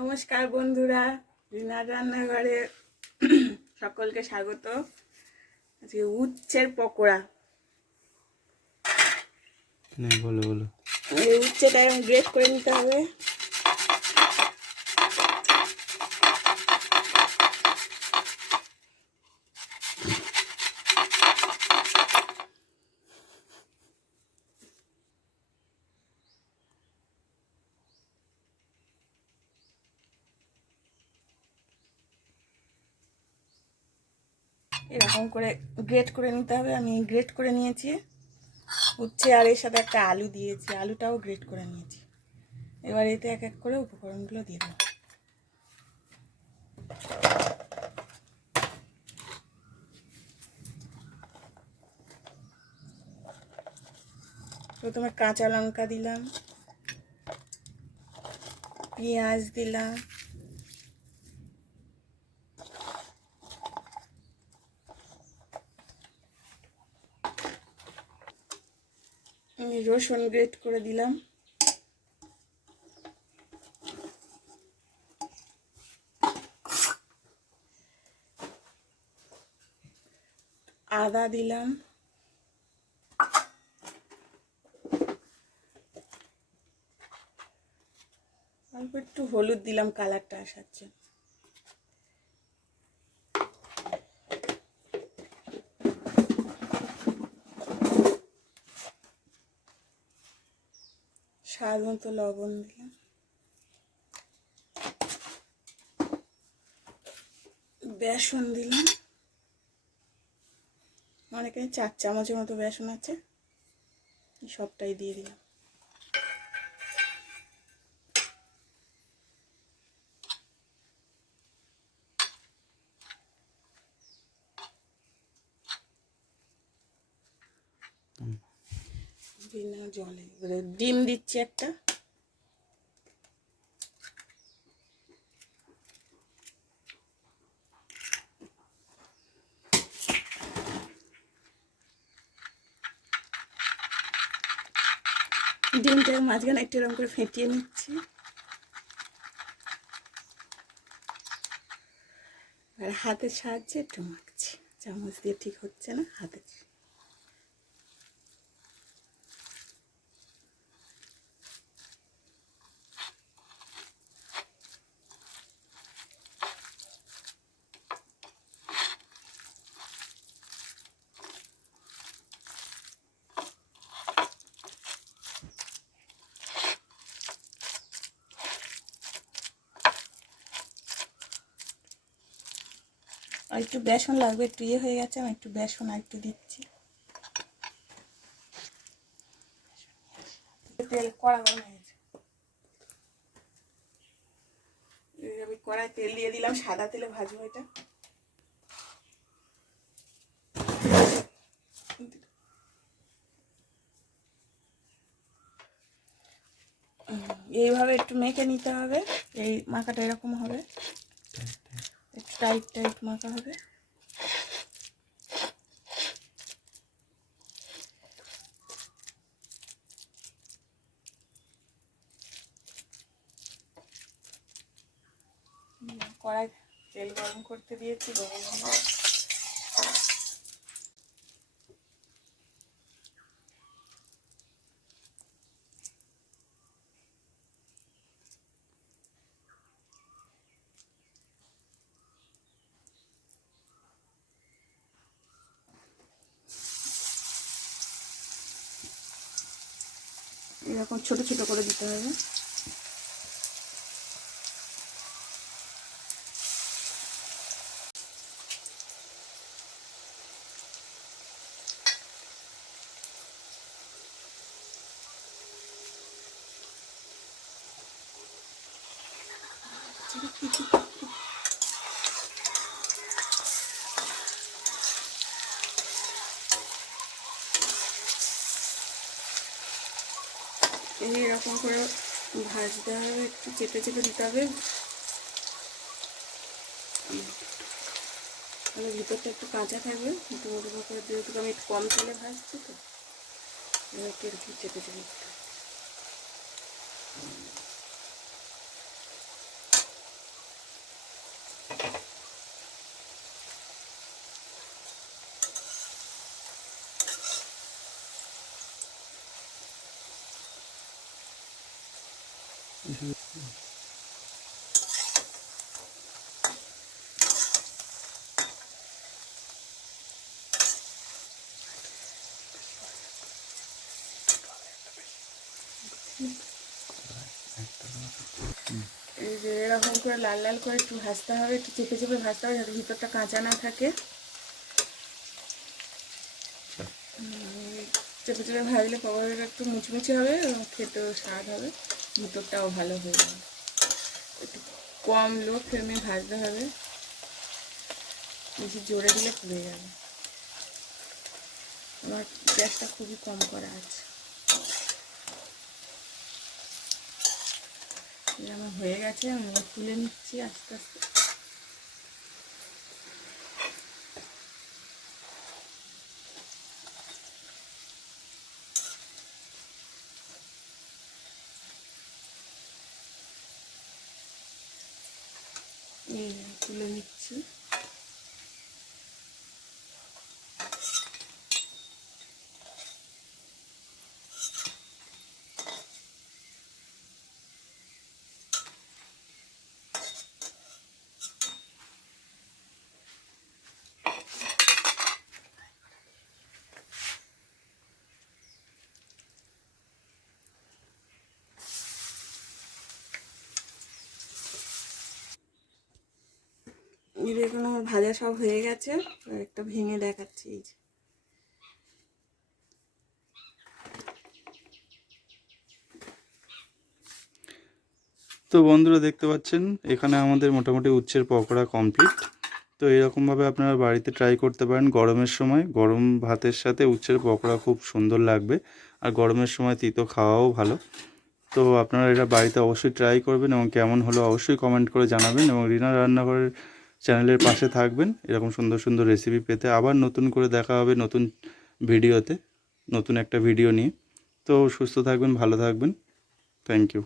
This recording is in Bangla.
নমস্কার বন্ধুরা, রিনার রান্নাঘরে সকলকে স্বাগত। আজকে উচ্ছের পকোড়া। বলো বলো। এই উচ্ছেটা গ্রেট করে নিতে হবে। এরকম করে গ্রেট করে নিতে হবে। আমি গ্রেট করে নিয়েছি উচ্ছে, আর এর সাথে একটা আলু দিয়েছি, আলুটাও গ্রেট করে নিয়েছি। এবার এতে এক এক করে উপকরণগুলো দিয়ে দেবো। প্রথমে কাঁচা লঙ্কা দিলাম, পেঁয়াজ দিলাম, রসুন গ্রেট করে দিলাম, আদা দিলাম, অল্প একটু হলুদ দিলাম কালারটা আসার জন্য। স্বাদ মতো লবণ দিলাম, বেসন দিলাম, অনেকে 4 চামচের মতো বেসন আছে, সবটাই দিয়ে দিলাম। বিনা জলে এবারে ডিম দিচ্ছি একটা। ডিমটার মাঝখানে একটু এরকম করে ফেটিয়ে নিচ্ছি, আর হাতের সাহায্যে একটু মাখছি। চামচ দিয়ে ঠিক হচ্ছে না, হাতে। আর একটু বেসন লাগবে, একটু ইয়ে হয়ে গেছে, আমি একটু বেসন আর একটু দিচ্ছি। তেল কড়া গরম হয়ে গেছে, আমি কড়াই তেল দিয়ে দিলাম, সাদা তেলে ভাজবো এটা। এইভাবে একটু মেখে নিতে হবে, এই মাখাটা এরকম হবে, একটু টাইট টাইট মাখা হবে। কড়াই তেল গরম করতে দিয়েছি, এরকম ছোট ছোট করে দিতে হবে। এরকম করে ভাজতে হবে, একটু চেপে চেপে দিতে হবে, তাহলে ভিতরটা একটু কাঁচা থাকবে। মোটো মোটো করে যেহেতু আমি একটু কম তেলে ভাজছি, তো একটু এরকম চেপে চেপে দিতে হবে। এই যে এরকম করে লাল লাল করে একটু ভাজতে হবে, একটু চেপে চেপে ভাজতে হবে যাতে ভিতরটা কাঁচা না থাকে। চেপে চেপে ভাজলে পকোড়াটা একটু মুচমুচে হবে এবং খেতেও স্বাদ হবে, ভিতরটাও ভালো হয়ে যাবে। একটু কম লো ফ্লেমে ভাজতে হবে, বেশি জোরে দিলে পুড়ে যাবে। আমার গ্যাসটা খুবই কম করা আছে। আমার হয়ে গেছে, আমি তুলে নিচ্ছি আস্তে আস্তে। তুলে নিচ্ছি। এই দেখুন আমার ভাজা সব হয়ে গেছে, একটা ভেঙে দেখাচ্ছি। এই যে তো বন্ধুরা দেখতে পাচ্ছেন এখানে আমাদের মোটামুটি উচ্ছের পকোড়া কমপ্লিট। তো এরকমভাবে আপনারা বাড়িতে ট্রাই করতে পারেন গরমের সময়। গরম ভাতের সাথে উচ্ছের পকোড়া খুব সুন্দর লাগবে, আর গরমের সময় তিতো খাওয়াও ভালো। তো আপনারা এটা বাড়িতে অবশ্যই ট্রাই করবেন এবং কেমন হলো অবশ্যই কমেন্ট করে জানাবেন, এবং রিনা রান্নাঘরের চ্যানেলের পাশে থাকবেন এরকম সুন্দর সুন্দর রেসিপি পেতে। আবার নতুন করে দেখা হবে নতুন ভিডিওতে, নতুন একটা ভিডিও নিয়ে। তো সুস্থ থাকবেন, ভালো থাকবেন। Thank you.